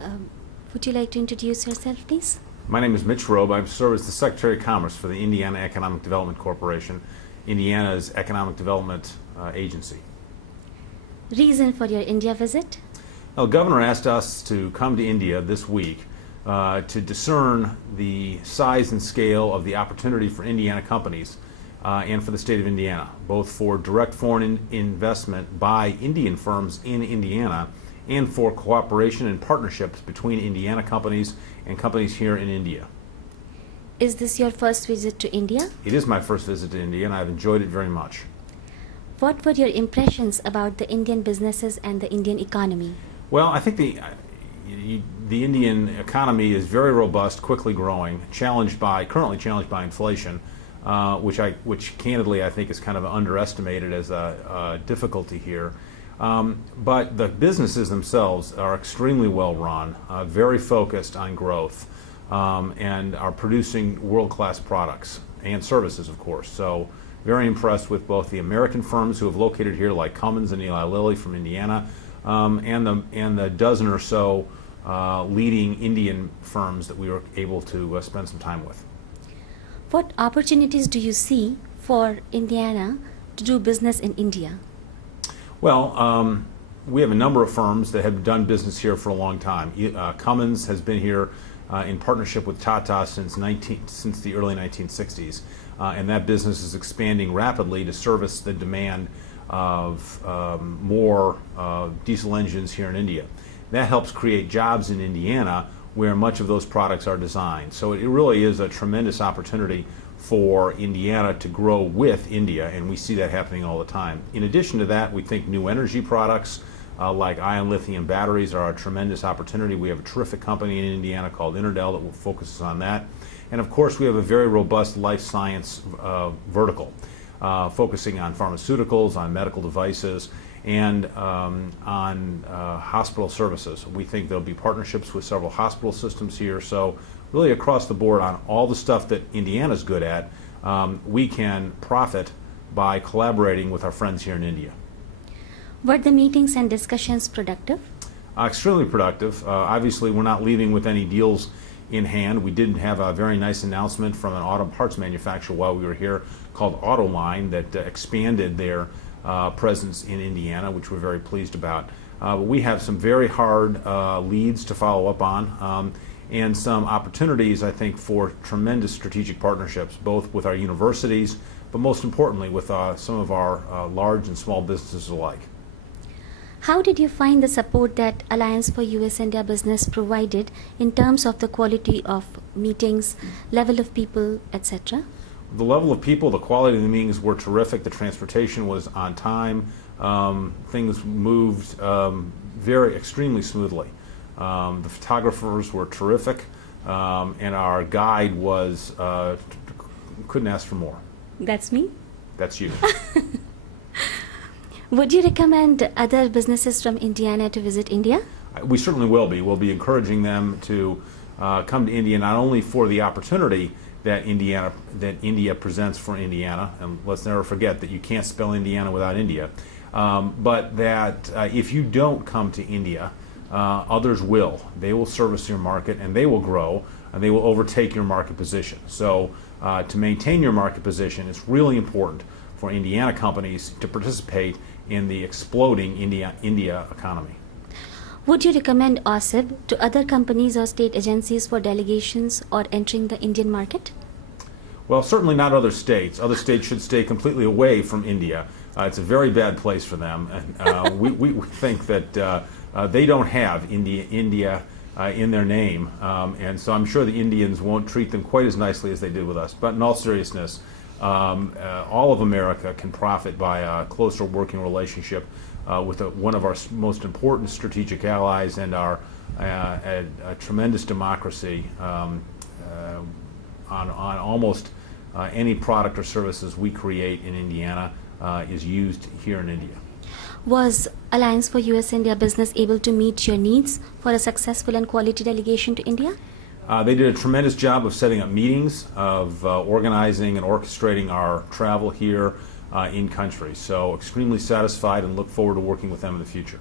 Um, would you like to introduce yourself, please? My name is Mitchell Roob. I serve as the Secretary of Commerce for the Indiana Economic Development Corporation, Indiana's economic development agency. Reason for your India visit? Well, the Governor asked us to come to India this week to discern the size and scale of the opportunity for Indiana companies and for the state of Indiana, both for direct foreign investment by Indian firms in Indiana and for cooperation and partnerships between Indiana companies and companies here in India. Is this your first visit to India? It is my first visit to India, and I've enjoyed it very much. What were your impressions about the Indian businesses and the Indian economy? Well, I think the Indian economy is very robust, quickly growing, currently challenged by inflation, which candidly I think is kind of underestimated as a difficulty here. But the businesses themselves are extremely well run, very focused on growth, and are producing world-class products and services, of course. So very impressed with both the American firms who have located here, like Cummins and Eli Lilly from Indiana, and the dozen or so leading Indian firms that we were able to spend some time with. What opportunities do you see for Indiana to do business in India? Well, we have a number of firms that have done business here for a long time. Cummins has been here in partnership with Tata since the early 1960s, and that business is expanding rapidly to service the demand of more diesel engines here in India. That helps create jobs in Indiana where much of those products are designed. So it really is a tremendous opportunity for Indiana to grow with India, and we see that happening all the time. In addition to that, we think new energy products like ion lithium batteries are a tremendous opportunity. We have a terrific company in Indiana called Interdel that will focus on that. And of course, we have a very robust life science vertical, focusing on pharmaceuticals, on medical devices, and on hospital services. We think there'll be partnerships with several hospital systems here. So really across the board on all the stuff that Indiana's good at, we can profit by collaborating with our friends here in India. Were the meetings and discussions productive? Extremely productive. Obviously, we're not leaving with any deals in hand. We did have a very nice announcement from an auto parts manufacturer while we were here called Autoline that expanded their presence in Indiana, which we're very pleased about. But we have some very hard leads to follow up on, and some opportunities, I think, for tremendous strategic partnerships, both with our universities, but most importantly with some of our large and small businesses alike. How did you find the support that Alliance for US-India Business provided in terms of the quality of meetings, level of people, etc.? The level of people, the quality of the meetings were terrific. The transportation was on time. Things moved extremely smoothly. The photographers were terrific, and our guide was, couldn't ask for more. That's me? That's you. Would you recommend other businesses from Indiana to visit India? We certainly will be. We'll be encouraging them to come to India not only for the opportunity that India presents for Indiana, and let's never forget that you can't spell Indiana without India, but that if you don't come to India, others will. They will service your market, and they will grow, and they will overtake your market position. So to maintain your market position, it's really important for Indiana companies to participate in the exploding India economy. Would you recommend AUSIB to other companies or state agencies for delegations or entering the Indian market? Well, certainly not other states. Other states should stay completely away from India. It's a very bad place for them. And we think that they don't have India in their name. And so I'm sure the Indians won't treat them quite as nicely as they did with us. But in all seriousness, all of America can profit by a closer working relationship with one of our most important strategic allies and a tremendous democracy on almost any product or services we create in Indiana is used here in India. Was Alliance for US-India Business able to meet your needs for a successful and quality delegation to India? They did a tremendous job of setting up meetings, of organizing and orchestrating our travel here in country. So extremely satisfied and look forward to working with them in the future.